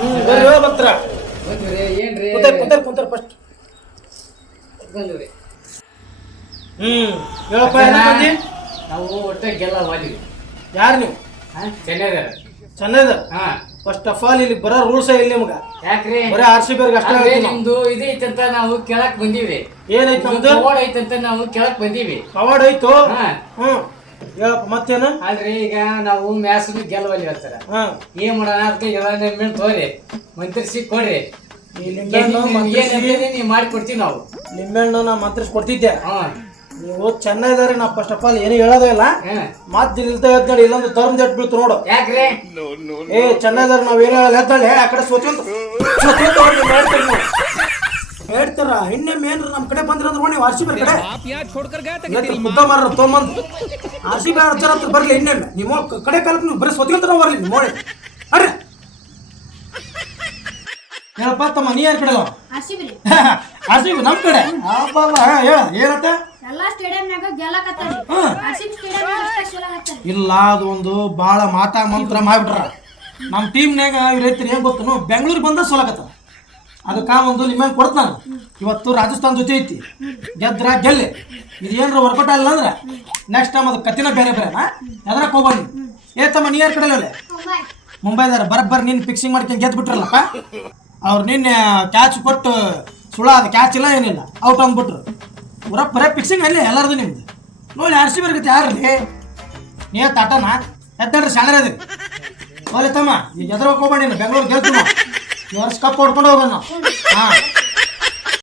ಬರ್ರಿ ಭಕ್ತರ ಬಂದ್ರಿ ಏನ್ರಿ ಕುಂತಾರ ಫಸ್ಟ್ ಬಂದ್ರಿ ಹೇಳಪ್ಪ ಏನಂದಿ ನಾವು ಒಟ್ಟ ಗೆಲ್ಲವಾಲಿ ಯಾರು ನೀವು ಚೆನ್ನೈದ ಹಾ ಫಸ್ಟ್ ಆಫ್ ಆಲ್ ಇಲ್ಲಿ ಬರೋ ರೂಲ್ಸ್ ಇಲ್ಲ ನಿಮ್ಗ ಯಾಕ್ರಿ ಬರೀ RCB ಅಷ್ಟೇ ಅದೇ ನಿಮ್ದು ಇದು ಐತಂತ ನಾವು ಕೇಳಕ್ ಬಂದೀವಿ ಏನೈತಿ ನಮ್ದು ಕವಾಡ್ ಐತಂತ ನಾವು ಕೇಳಕ್ ಬಂದೀವಿ ಕವಾಡ್ ಐತು ಹಾ ಹೇಳಪ್ಪ ಮತ್ತೇನು ಅಲ್ರಿ ಈಗ ನಾವು ಮ್ಯಾಚ್ ಗೆಲ್ಲವಲ್ಲಿ ಹೇಳ್ತಾರ ಏನ್ ಮಾಡೋಣ ಅಂತ ನಿಮ್ಮೇಲೆ ತೋರಿ ಮಂತ್ರಿಸಿ ಕೊಡ್ರಿ ನೀವು ಮಾಡಿ ಕೊಡ್ತೀವಿ ನಾವು ನಿಮ್ಮೆಣ್ಣು ನಾ ಮಂತ್ರಿಸಿ ಕೊಡ್ತಿದ್ದೆ ಹಾ ನೀವು ಚೆನ್ನೈದಾರೆ ನಾ ಫಸ್ಟ್ ಆಫ್ ಆಲ್ ಏನು ಹೇಳೋದೇ ಇಲ್ಲ ಮತ್ ಇಲ್ತಾ ಎದ್ ನೋಡಿ ಇಲ್ಲೊಂದು ತರ್ಮ್ ಜಟ್ ಬೀಳ್ತು ನೋಡು ಯಾಕ್ರಿ ಚೆನ್ನೈದಾರೆ ನಾವ್ ಏನು ಹೇಳಲ್ಲ ಎದ್ದಾಳೆ ಆ ಕಡೆ ಸ್ವತಂತ್ರ ಹೇಳ್ತಾರ ಇನ್ನೇ ಮೇನ್ ನಮ್ ಕಡೆ ಬಂದ್ರಂದ್ರೆ ನೋಡಿ RCB ಕಡೆ ಮುದ್ದ ಮಾರ ತೊಗೊಂಬಂದು RCB ಹತ್ರ ಬರ್ಲಿ ಇನ್ನೇ ನಿಮ್ಮ ಕಡೆ ಕಾಲಕ್ಕೆ ನೀವು ಬರೀ ಸ್ವತಂತ್ರ ಬರ್ಲಿ ನೀವು ನೋಡಿ ಅರ್ರಿ ಹೇಳಪ್ಪ ತಮ್ಮ ನೀ ಯಾರ ಕಡೆ RCB ನಮ್ ಕಡೆ ಹೇಳ ಏನತ್ತ ಇಲ್ಲ ಅದು ಒಂದು ಬಾಳ ಮಾತಾ ಮಂತ್ರ ಮಾಡ್ಬಿಟ್ರ ನಮ್ಮ ಟೀಮ್ನಾಗ ರೈತರು ಏನ್ ಗೊತ್ತನು ಬೆಂಗಳೂರಿಗೆ ಬಂದ ಸೋಲಕತ್ತ ಅದಕ್ಕ ಒಂದು ನಿಮ್ಮಂಗೆ ಕೊಡ್ತ ನಾನು ಇವತ್ತು ರಾಜಸ್ಥಾನ ಜೊತೆ ಐತಿ ಗೆದ್ರ ಗೆಲ್ಲಿ ಇದು ಏನ್ರ ವರ್ಕೌಟ್ ಆಗಿಲ್ಲ ಅಂದ್ರೆ ನೆಕ್ಸ್ಟ್ ಟೈಮ್ ಅದು ಕತ್ತಿನ ಬೇರೆ ಬೇರೆನಾ ಎದ್ರಕ್ಕೆ ಹೋಗ್ಬಂದು ತಮ್ಮ ನೀ ಯಾರ ಕಡೆ ಮುಂಬೈದಾರ ಬರಬ್ಬರ್ ನೀನು ಫಿಕ್ಸಿಂಗ್ ಮಾಡ್ಕೊಂಡು ಗೆದ್ದು ಬಿಟ್ರಲ್ಲಪ್ಪ ಅವ್ರು ನಿನ್ನೆ ಕ್ಯಾಚ್ ಕೊಟ್ಟು ಸುಳ ಅದು ಕ್ಯಾಚ್ ಇಲ್ಲ ಏನಿಲ್ಲ ಔಟ್ ಅಂದ್ಬಿಟ್ರು ಬರೇ ಫಿಕ್ಸಿಂಗ್ ಅಲ್ಲಿ ಎಲ್ಲರದು ನಿಮ್ದು ನೋಡಿ RCB ಬರ್ಗತ್ತೆ ಯಾರಲ್ಲಿ ನೀ ತಾಟನ ಎದ್ದಾಡ್ರಿ ಶಾಣರ ಅದ್ರಿ ಹೋಗ್ಲಿ ತಮ್ಮ ಈಗ ಎದ್ರ ಹೋಗ್ಬೇಡಿ ನೀನು ಬೆಂಗಳೂರು ಗೆಲ್ತು ಈ ವರ್ಷ ಕಪ್ ಹೊಡ್ಕೊಂಡು ಹೋಗೋಣ ನಾವು